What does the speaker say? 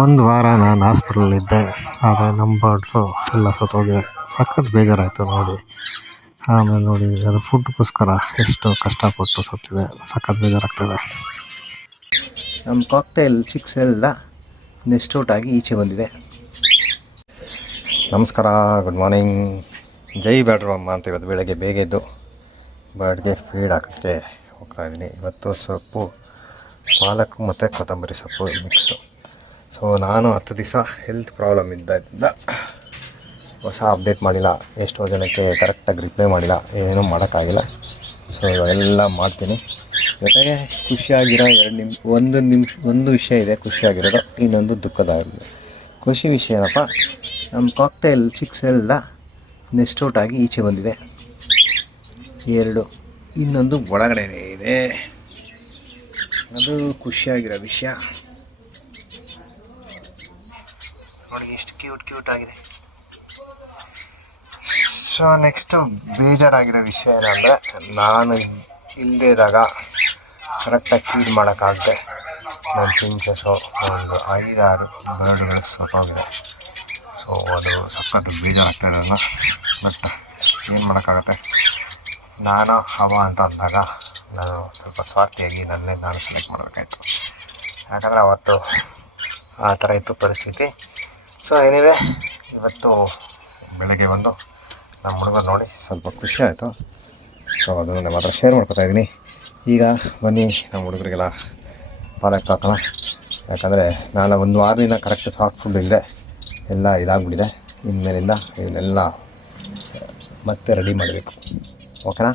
ಒಂದು ವಾರ ನಾನು ಹಾಸ್ಪಿಟ್ಲಲ್ಲಿದ್ದೆ. ಆದರೆ ನಮ್ಮ ಬರ್ಡ್ಸು ಎಲ್ಲ ಸತ್ತೋಗಿವೆ. ಸಖತ್ ಬೇಜಾರಾಯಿತು ನೋಡಿ. ಆಮೇಲೆ ನೋಡಿ ಅದು ಫುಡ್ಗೋಸ್ಕರ ಎಷ್ಟು ಕಷ್ಟಪಟ್ಟು ಸತ್ತಿದೆ. ಸಖತ್ ಬೇಜಾರಾಗ್ತದೆ. ನಮ್ಮ ಕಾಕ್ಟೇಲ್ ಚಿಕ್ಸ್ ಎಲ್ಲ ನೆಸ್ಟ್ ಔಟ್ ಆಗಿ ಈಚೆ ಬಂದಿದೆ. ನಮಸ್ಕಾರ, ಗುಡ್ ಮಾರ್ನಿಂಗ್. ಜೈ ಬ್ಯಾಡ್ರು ಅಮ್ಮ ಅಂತ. ಇವತ್ತು ಬೆಳಗ್ಗೆ ಬೇಗ ಎದ್ದು ಬರ್ಡ್ಗೆ ಫೀಡ್ ಹಾಕೋಕ್ಕೆ ಹೋಗ್ತಾಯಿದ್ದೀನಿ. ಇವತ್ತು ಸೊಪ್ಪು ಪಾಲಕ್ ಮತ್ತು ಕೊತ್ತಂಬರಿ ಸೊಪ್ಪು ಮಿಕ್ಸು. ಸೊ ನಾನು 10 ದಿವಸ ಹೆಲ್ತ್ ಪ್ರಾಬ್ಲಮ್ ಇದ್ದ ಹೊಸ ಅಪ್ಡೇಟ್ ಮಾಡಿಲ್ಲ, ಎಷ್ಟೋ ಜನಕ್ಕೆ ಕರೆಕ್ಟಾಗಿ ರಿಪ್ಲೈ ಮಾಡಿಲ್ಲ, ಏನೂ ಮಾಡೋಕ್ಕಾಗಿಲ್ಲ. ಸೊ ಇವೆಲ್ಲ ಮಾಡ್ತೀನಿ. ಜೊತೆಗೆ ಖುಷಿಯಾಗಿರೋ ಒಂದು ವಿಷಯ ಇದೆ ಖುಷಿಯಾಗಿರೋದು, ಇನ್ನೊಂದು ದುಃಖದಾಗಿದೆ. ಖುಷಿ ವಿಷಯ ಏನಪ್ಪ, ನಮ್ಮ ಕಾಕ್ಟೇಲ್ ಚಿಕ್ಸ್ ಎಲ್ಲ ನೆಸ್ಟ್ ಔಟ್ ಆಗಿ ಈಚೆ ಬಂದಿದೆ 2. ಇನ್ನೊಂದು ಒಳಗಡೆ ಇದೆ. ಅದು ಖುಷಿಯಾಗಿರೋ ವಿಷಯ. ನೋಡಿ ಎಷ್ಟು ಕ್ಯೂಟ್ ಆಗಿದೆ. ಸೊ ನೆಕ್ಸ್ಟು ಬೇಜಾರಾಗಿರೋ ವಿಷಯ ಏನಂದರೆ, ನಾನು ಇಲ್ಲದೇ ಇದ್ದಾಗ ಕರೆಕ್ಟಾಗಿ ಫೀಡ್ ಮಾಡೋಕ್ಕಾಗದೆ ನನ್ನ ಪಿಂಚಸ್ಸು ಒಂದು 5-6 ಬರ್ಡ್ಗಳು ಸತ್ತೋಗಿದೆ. ಸೊ ಅದು ಸಖತ್ತು ಬೇಜಾರಾಗ್ತಾಯಿದೆ ನನಗೆ. ಬಟ್ ಏನು ಮಾಡೋಕ್ಕಾಗತ್ತೆ. ನಾನು ಹವ ಅಂತ ಅಂದಾಗ ನಾನು ಸ್ವಲ್ಪ ಸ್ವಾರ್ಥಿಯಾಗಿ ನಾನು ಸೆಲೆಕ್ಟ್ ಮಾಡಬೇಕಾಯ್ತು. ಯಾಕಂದರೆ ಅವತ್ತು ಆ ಥರ ಇತ್ತು ಪರಿಸ್ಥಿತಿ. ಸೊ ಎನಿವೆ, ಇವತ್ತು ಬೆಳಗ್ಗೆ ನಮ್ಮ ಹುಡುಗ ನೋಡಿ ಸ್ವಲ್ಪ ಖುಷಿ ಆಯಿತು. ಸೊ ಅದನ್ನು ನಮ್ಮ ಹತ್ರ ಶೇರ್ ಮಾಡ್ಕೊತಾಯಿದ್ದೀನಿ. ಈಗ ಬನ್ನಿ ನಮ್ಮ ಹುಡುಗರಿಗೆಲ್ಲ ಪಾಲಕ್ ಹಾಕೋಣ. ಯಾಕಂದರೆ ನಾನು ಒಂದು ವಾರದಿಂದ ಕರೆಕ್ಟ್ ಸಾಫ್ಟ್ ಫುಡ್ ಇಲ್ಲದೆ ಎಲ್ಲ ಇದಾಗ್ಬಿಟ್ಟಿದೆ. ಇನ್ಮೇಲಿಂದ ಇದನ್ನೆಲ್ಲ ಮತ್ತೆ ರೆಡಿ ಮಾಡಬೇಕು. ಓಕೆನಾ?